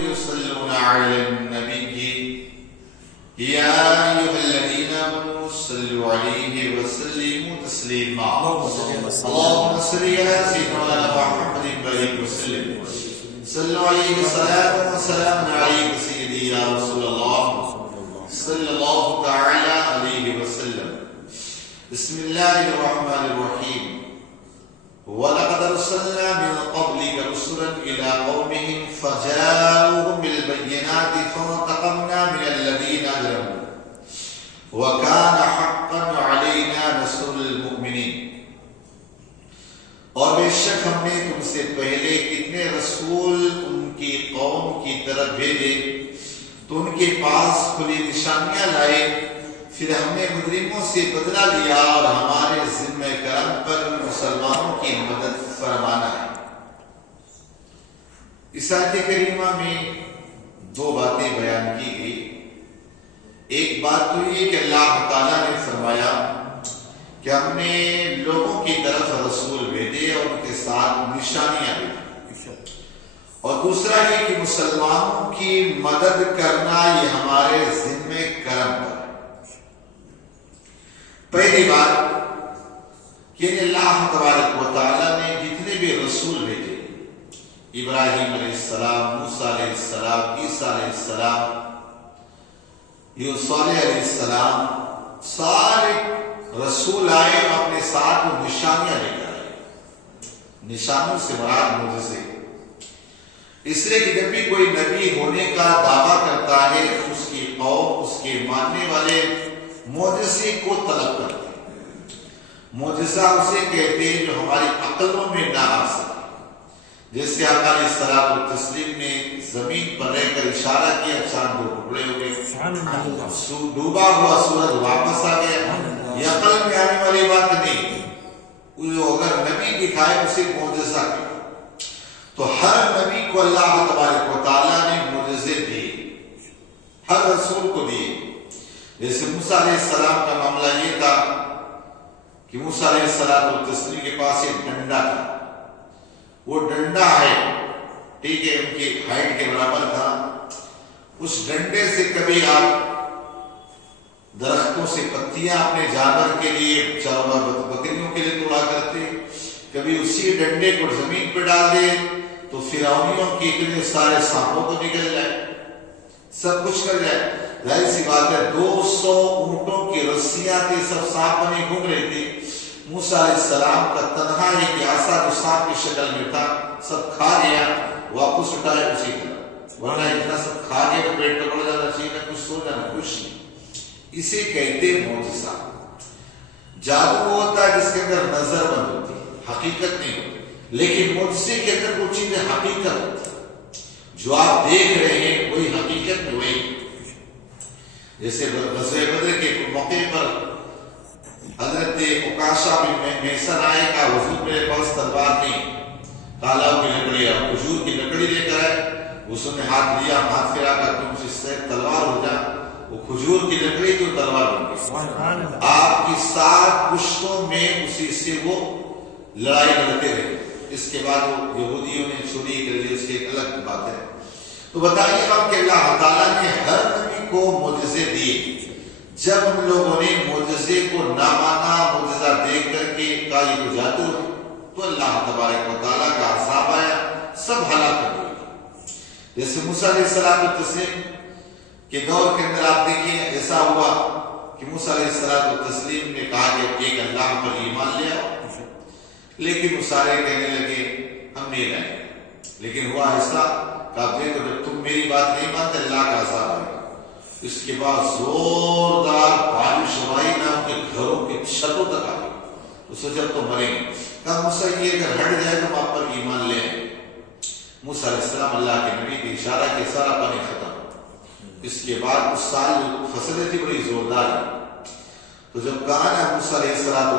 يصلون على النبي يا أيها الذين آمنوا صلوا عليه وسلموا تسليما اللهم صل على سيدنا محمد وبارك وسلم صلوا عليه صلاة وسلام عليك سيدي يا رسول الله صلى الله تعالى عليه وسلم. بسم الله الرحمن الرحيم. وَلَقَدْ أَرْسَلْنَا مِنْ قَبْلِكَ رُسُلًا إِلَى قَوْمِهِمْ فَجَاءُوهُم بِالْبَيِّنَاتِ فَانْتَقَمْنَا مِنَ الَّذِينَ أَجْرَمُوا وَكَانَ حَقًّا عَلَيْنَا نَصْرُ الْمُؤْمِنِينَ. اور بے شک ہم نے تم سے پہلے کتنے رسول ان کی قوم کی طرف بھیجے تو ان کے پاس کھلی نشانیاں لائے، پھر ہم نے مجرموں سے بدلہ لیا اور ہمارے ذمہ کرم پر مسلمانوں کی مدد فرمانا ہے. اس آیت کریمہ میں دو باتیں بیان کی گئی. ایک بات تو یہ کہ اللہ تعالیٰ نے فرمایا کہ ہم نے لوگوں کی طرف رسول بھیجے اور ان کے ساتھ نشانیاں بھیجی، اور دوسرا یہ کہ مسلمانوں کی مدد کرنا یہ ہمارے ذمہ کرم پر. پہلی بات کہ اللہ تبارک و تعالیٰ نے جتنے بھی رسول بھیجے، ابراہیم علیہ السلام، موسیٰ علیہ السلام، عیسیٰ علیہ السلام، صالح علیہ السلام، سارے رسول آئے اور اپنے ساتھ نشانیاں لے کر آئے. نشانوں سے مراد معجزے. اس لیے کہ جب بھی کوئی نبی ہونے کا دعویٰ کرتا ہے اس کی قوم، اس کے ماننے والے معجزے کو طلب کرتے ہیں. معجزہ اسے کہتے ہیں جو ہماری عقلوں میں نہ آ سکے. جیسے آقا علیہ الصلوۃ والتسلیم نے زمین پر رہ کر اشارہ کیا، چاند دو ٹکڑے ہو گئے، ڈوبا ہوا سورج واپس آ گیا. یہ عقل میں آنے والی بات نہیں. اگر نبی دکھائے اسے معجزہ کہتے. تو ہر نبی کو اللہ تبارک و تعالیٰ نے معجزے دیے، ہر رسول کو دیے. جیسے موسیٰ علیہ السلام کا معاملہ یہ تھا کہ موسیٰ علیہ السلام کے پاس ایک ڈنڈا تھا. وہ ڈنڈا ہے، ٹھیک ہے، ان کی ہائٹ کے برابر تھا. اس ڈنڈے سے کبھی آپ درختوں سے پتیاں اپنے جانور کے لیے، بکریوں کے لیے توڑا کرتے، کبھی اسی ڈنڈے کو زمین پہ ڈال دے تو فرعونیوں کے اتنے سارے سانپوں کو نکل جائے، سب کچھ کر جائے. ظاہر سی بات ہے 200 اونٹوں کی رسیاں تھی، سب سانپ بنے گھوم رہے تھے. موسیٰ علیہ السلام کا تنہا ایک عصا جو سانپ کی شکل میں تھا سب کھا گیا، واپس اٹھایا اسی طرح. ورنہ اتنا سب کھا گیا تو پیٹ ٹکڑ جانا چاہیے، کچھ سو جانا، کچھ نہیں. اسے کہتے معجزہ. جادو وہ ہوتا ہے جس کے اندر نظر بند ہوتی ہے، حقیقت نہیں ہوتی. لیکن معجزے کے اندر وہ چیزیں حقیقت ہوتی ہے. جو آپ دیکھ رہے ہیں وہی حقیقت میں وہی. جیسے غزوہ بدر کے موقع پر حضرت عکاشہ بن محصن آئے، کہا حضور میرے پاس تلوار نہیں، تالاؤ کی لکڑی ہے، کھجور کی لکڑی لے کر آئے. اس نے ہاتھ لیا، ہاتھ پھرا کر تم سے تلوار ہو جا. وہ کھجور کی لکڑی تو تلوار بن گئی. آپ کی 7 پشتوں میں اسی سے وہ لڑائی لڑتے رہے. اس کے بعد وہ یہودیوں نے چھری کر لی، اس کی ایک الگ بات ہے. تو بتائیے آپ کہ اللہ تعالیٰ نے ہر نبی کو معجزے دیے. جب ہم لوگوں نے معجزے کو نہ مانا، معجزہ دیکھ کر کے کہا یہ تو جادو ہے، تو اللہ تبارک و تعالیٰ کا عذاب آیا، سب ہلاک کر دیا. جیسے موسیٰ علیہ السلام کے دور کے اندر آپ دیکھیں ایسا ہوا کہ موسیٰ علیہ السلام نے کہا کہ ایک اللہ پر ایمان لے آؤ، لیکن وہ سارے کہنے لگے ہم نہیں لائیں. لیکن ہوا ایسا کہ آپ دیکھو جب تم میری بات نہیں مانتے اللہ کا عذاب آئے. اس کے بعد زوردار بارش ہوائی نہ ان کے گھروں کے چھتوں تک آ گئی. تو سوچا تو مریں گے. کہا موسیٰ یہ اگر ہٹ جائے تو آپ پر ایمان لے آئیں. موسیٰ علیہ السلام اللہ کے نبی نے اشارہ کے سارا پانی ختم. اس کے بعد اس سال جو فصلیں تھی بڑی زوردار ہے. تو جب کہا نا موسیٰ علیہ السلام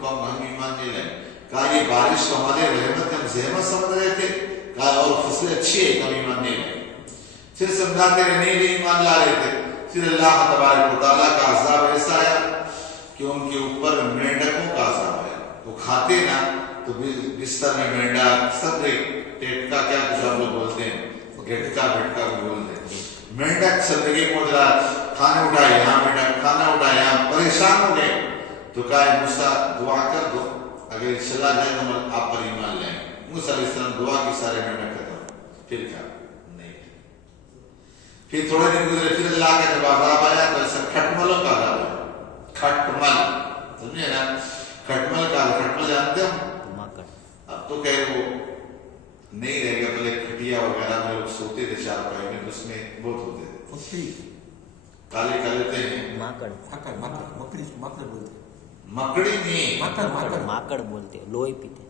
کو ہم ایمان نہیں لائیں، کہا یہ بارش تو ہمارے رحمت ہم زحمت سمجھ رہے تھے، کہا اور فصلیں اچھی ہے ہم ایمان نہیں لائیں. پھر سمجھاتے رہے نہیں بھی ایمان لا رہے تھے. پھر اللہ تبارک و تعالیٰ کا عذاب ایسا آیا کہ ان کے اوپر مینڈکوں کا عذاب آیا. وہ کھاتے نا تو بستر میں مینڈک، سب ٹیٹکا، کیا کچھ ہم لوگ بولتے ہیں، گھٹکا بھٹکا بھی بول دے. مینڈک زندگی کو ذرا کھانے اٹھائے یہاں مینڈک کھانا اٹھائے یہاں پریشان ہو گئے. تو کہا موسیٰ دعا کر دو, اگر چلا جائے تو آپ پر ایمان لیں. موسیٰ علیہ السلام دعا کی, سارے مینڈک ختم. پھر کیا نہیں. پھر تھوڑے دن گزرے, پھر اللہ کا جب عذاب آیا تو ایسا کھٹملوں کا عذاب آیا. کھٹمل سمجھے نا, کھٹمل کا, کھٹمل جانتے ہو؟ اب تو کہہ وہ نہیں رہ گیا, پہلے کھٹیا وغیرہ میں لوگ سوتے تھے چار پائے میں, اس میں بہت ہوتے تھے کالے کالے تھے. مکڑی نہیں, ماکڑ بولتے, لوہے پیتے.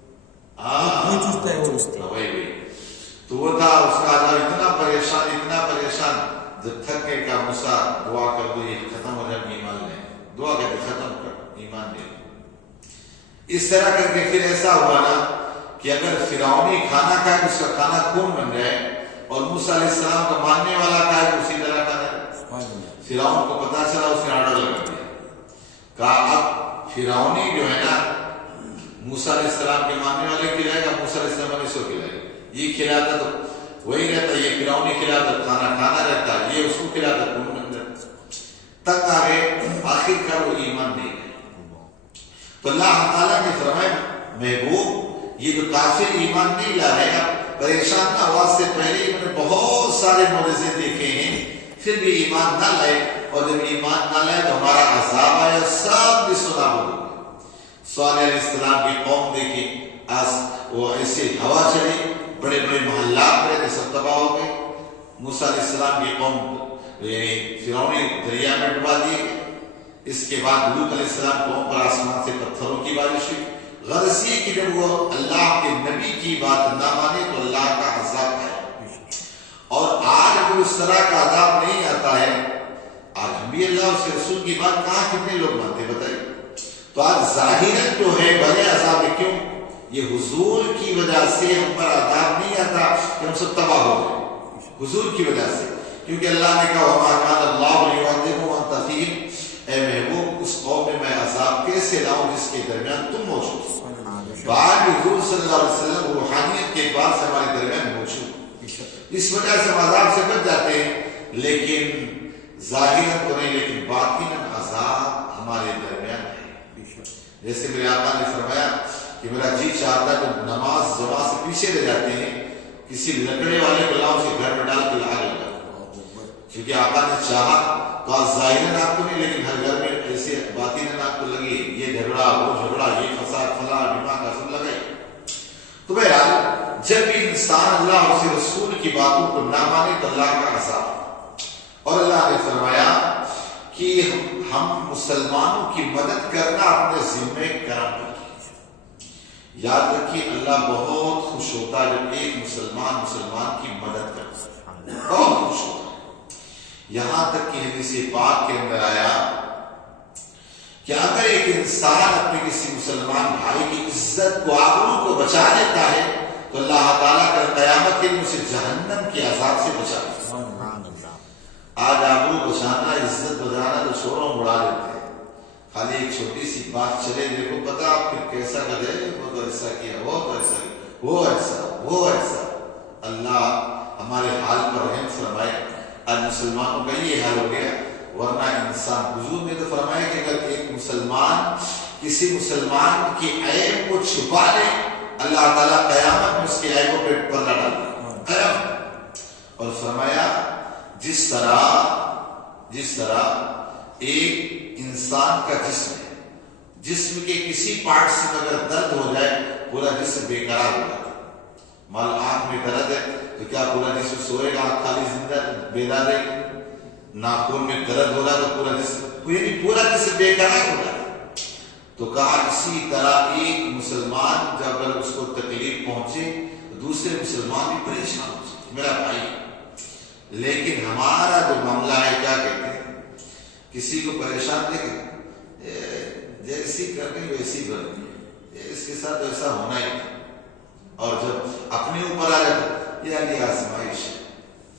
تو وہ تھا, اس کا عذاب اتنا پریشان جب تھک کے کہا موسیٰ دعا کر دو یہ ختم ہو جائے, ایمان لیں. دعا کر کے ختم کر, ایمان لیں. اس طرح کر کے پھر ایسا ہوا نا کہ اگر فرعونی کھانا کھائے تو اس کا کھانا خون بن جائے, اور موسیٰ علیہ السلام کا ماننے والا کھائے تو اسی طرح کھانا. فرعون کو پتا چلا, اس نے آرڈر لگا دیا, کہا اب فرعونی جو ہے نا موسیٰ علیہ السلام کے ماننے والے کھلائے گا, موسیٰ علیہ السلام نے اس کو کھلائے. یہ کھلاتا تو وہی رہتا, یہ فرعونی کھلاتا کھانا کھانا رہتا, یہ اس کو کھلاتا خون بن جاتا. تک آگے آخر کار وہ ایمان نہیں ہے. تو اللہ تعالیٰ نے فرمایا محبوب یہ جو کافر ایمان نہیں لا رہے, اب پریشان آواز سے پہلے انہوں نے بہت سارے معجزے دیکھے ہیں, پھر بھی ایمان نہ لائے, اور جب ایمان نہ لائے تو ہمارا عذاب آیا, سب بھی سنا بولو. صالح علیہ السلام کی قوم دیکھی, وہ ایسے ہوا چلی, بڑے بڑے محلات رہے تھے, سب تباہ ہو گئے. موسیٰ علیہ السلام کی قوم فرعونی دریا میں ڈبا دیے گئے. اس کے بعد لوط علیہ السلام قوم پر آسمان سے پتھروں کی بارش ہوئی. غرض یہ کہ جب وہ اللہ کے نبی کی بات نہ مانے تو اللہ کا عذاب ہے. اور آج اگر اس طرح کا عذاب نہیں آتا ہے, آج ہم بھی اللہ اس کے رسول کی بات کہاں کتنے لوگ مانتے بتائیے. تو آج ظاہراً جو ہے بڑے عذاب ہے, کیوں؟ یہ حضور کی وجہ سے ہم پر عذاب نہیں آتا کہ ہم سب تباہ ہو گئے, حضور کی وجہ سے. کیونکہ اللہ نے کہا وما کان اللہ لیعذبہم وانت فیہم, اے محبوب اس قوم میں عذاب کیسے لاؤں جس کے درمیان تم موجود. بعد حضور صلی اللہ علیہ وسلم روحانیت کے اعتبار سے ہمارے درمیان موجود, اس وجہ سے ہم عذاب سے بچ جاتے ہیں, لیکن ظاہراً تو نہیں لیکن باطناً عذاب ہمارے درمیان ہے. جیسے میرے آقا نے فرمایا کہ میرا جی چاہتا ہے تو نماز جماعت سے پیچھے رہ جاتے ہیں, کسی لکڑے والے کو لاؤ اسے گھر میں ڈال کے لا لگا, کیونکہ آقا نے چاہا تو آج ظاہراً آپ کو نہیں لیکن ہر گھر میں ایسے باطناً آپ کو لگے یہ جھگڑا وہ جھگڑا یہ فساد فلاں ڈماغ کا سب لگے. تو بہرحال جب بھی انسان اللہ اور اس کے رسول کی باتوں کو نہ مانے تو اللہ کا عذاب. اور اللہ نے فرمایا کہ ہم مسلمانوں کی مدد کرنا اپنے ذمہ کرم پر. یاد رکھیے اللہ بہت خوش ہوتا ہے جب ایک مسلمان کی مدد کرتا ہے, بہت خوش ہوتا ہے. یہاں تک کہ حدیث پاک کے اندر آیا کہ اگر ایک انسان اپنے کسی مسلمان بھائی کی عزت کو آبرو کو بچا لیتا ہے تو اللہ تعالیٰ کا قیامت کے دن اسے جہنم کے عذاب سے بچا لیتا ہے. آج آبرو بچانا عزت بچانا تو چھوڑوں اڑا لیتے ہیں, خالی ایک چھوٹی سی بات چلے دیکھو پتا آپ پھر کیسا کرے, وہ تو ایسا کیا, وہ تو ایسا کیا, وہ ایسا. اللہ ہمارے حال پر رحم فرمائے. آج مسلمانوں کا یہ حال ہو گیا, ورنہ انسان حضور نے تو فرمایا کہ اگر ایک مسلمان کسی مسلمان کی عیب کو چھپا لے اللہ تعالیٰ قیامت میں اس کے عیبوں پہ پردہ ڈال دے. اور فرمایا جس طرح ایک انسان کا جسم ہے, جسم کے کسی پارٹ سے اگر درد ہو جائے پورا جسم بے قرار ہو جاتا. مان آنکھ میں درد ہے تو کیا پورا جسم سوئے گا, آنکھ خالی زندہ بیدار رہے گی؟ ناخن میں درد ہو رہا تو پورا جسم بے قرار ہو رہا ہے. تو کہا اسی طرح ایک مسلمان جب اگر اس کو تکلیف پہنچے تو دوسرے مسلمان بھی پریشان ہو جائے, میرا بھائی. لیکن ہمارا جو معاملہ ہے کیا کہتے ہیں, کسی کو پریشان دیکھیں جیسی کرنی ویسی بننی, اس کے ساتھ ایسا ہونا ہی تھا. اور جب اپنے اوپر آ جاتا یہ علی آزمائش ہے,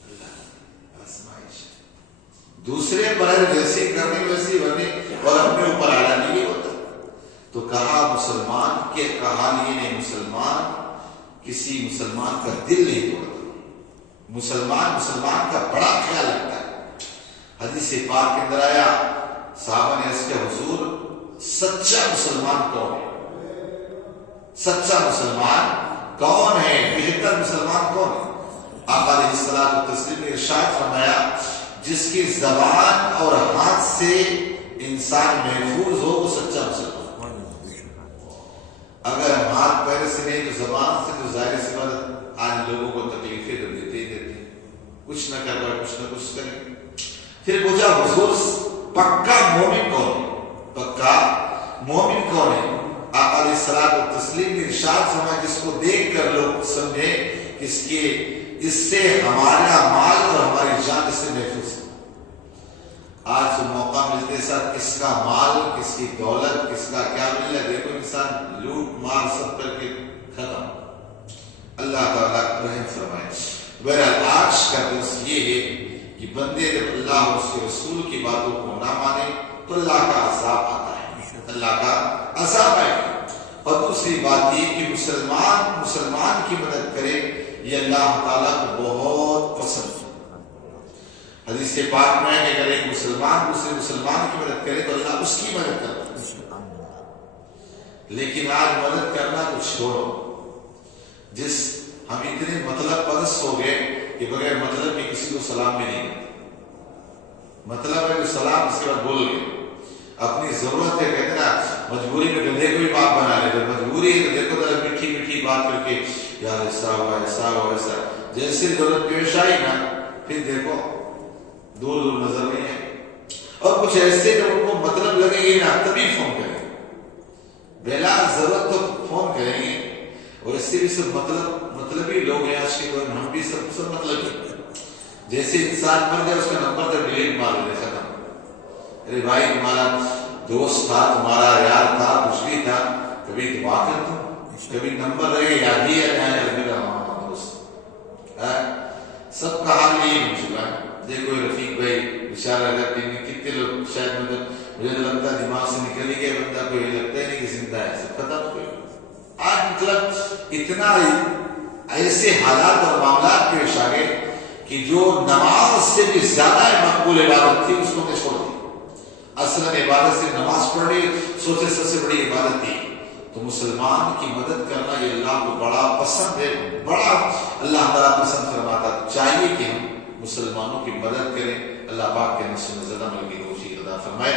اللہ آزمائش ہے. دوسرے پر جیسی کرنی ویسی بننی اور اپنے اوپر آ جانا یہ ہوتا. تو کہا مسلمان کے کہا یہ نہیں, مسلمان کسی مسلمان کا دل نہیں توڑتا, مسلمان کا بڑا خیال رکھتا ہے. حدیث پاک کے اندر آیا، صحابہ نے اس کے حضور سچا مسلمان کون ہے؟ سچا مسلمان کون ہے؟ بہتر مسلمان کون ہے؟ آقا علیہ الصلوۃ والتسلیم نے ارشاد فرمایا، جس کی زبان اور ہاتھ سے انسان محفوظ ہو وہ سچا مسلمان. اگر ہم ہاتھ پیر سے نہیں تو زبان سے، تو ظاہر سی بات آج لوگوں کو تکلیفیں تو دیتے ہی دیتے ہیں، کچھ نہ کر رہا کچھ نہ کچھ کریں. پھر پوچھا حضور پکا مومن کون ہے؟ پکا مومن کون ہے؟ آقا علیہ الصلوۃ والتسلیم نے ارشاد فرمایا، جس کو دیکھ کر لوگ سمجھے اس سے ہمارا مال اور ہماری جان اس سے محفوظ ہے. آج موقع ملتے ساتھ کس کا مال، کس کی دولت، کس کا کیا مل رہا ہے، دیکھو انسان لوٹ مار سب کر کے ختم. اللہ تعالیٰ رحم فرمائے. بہرحال آج کا درس یہ ہے کہ بندے جب اللہ اور اس کے رسول کی باتوں کو نہ مانے تو اللہ کا عذاب آتا ہے، اللہ کا عذاب آئے گا. اور دوسری بات یہ کہ مسلمان کی مدد کرے، یہ اللہ تعالیٰ کو بہت پسند ہے. حدیث پاک میں کہ اگر ایک مسلمان دوسرے مسلمان کی مدد کرے تو اللہ اس کی مدد کرتا ہے. لیکن آج مدد کرنا تو چھوڑو، ہم اتنے مطلب پرست ہو گئے کہ بغیر مطلب کے کسی کو سلام بھی نہیں کرتے. مطلب ہے کہ سلام اس کے بعد بول گئے. اپنی ضرورت ہے، کہتے نا مجبوری میں گدھے کو بھی باپ بنا لے. جب مجبوری ہے تو دیکھو ذرا میٹھی میٹھی بات کر کے، یار ایسا ہوا ایسا ہوا ایسا، جیسے ضرورت پیش آئی نا پھر دیکھو دور دور نظر نہیں ہے. اور کچھ ایسے جب ان کو مطلب لگے گی نا تبھی فون کریں گے، بلا ضرورت تو فون کریں گے. اور اس سے بھی سب مطلبی لوگ ہیں آج کے دور میں. ہم بھی سب مطلب ہی، جیسے انسان مر گیا اس کا نمبر تو ڈیلیٹ مار لے ختم. ارے بھائی تمہارا دوست تھا، تمہارا یار تھا، کچھ بھی تھا، کبھی دعا کر دو، کبھی نمبر رہے یاد ہی ہے میرا دوست. سب کا حال یہی ہو چکا ہے. دیکھو رفیق بھائی اشارہ کرتے ہیں، کتنے لوگ شاید مجھے تو لگتا ہے دماغ سے نکل ہی گیا بندہ، کوئی لگتا ہی نہیں کہ زندہ ہے، سب ختم ہو گئے. آج مطلب اتنا ایسے حالات اور معاملات پیش آ گئے کہ جو نماز سے بھی زیادہ مقبول عبادت تھی اس کو نے چھوڑ دی. اصل عبادت سے نماز پڑھنی سوچے سب سے بڑی عبادت تھی. تو مسلمان کی مدد کرنا یہ اللہ کو بڑا پسند ہے، بڑا اللہ تعالیٰ پسند فرماتا. چاہیے کہ ہم مسلمانوں کی مدد کریں. اللہ پاک کے نصر میں زیادہ مل کی توفیق عطا فرمائے.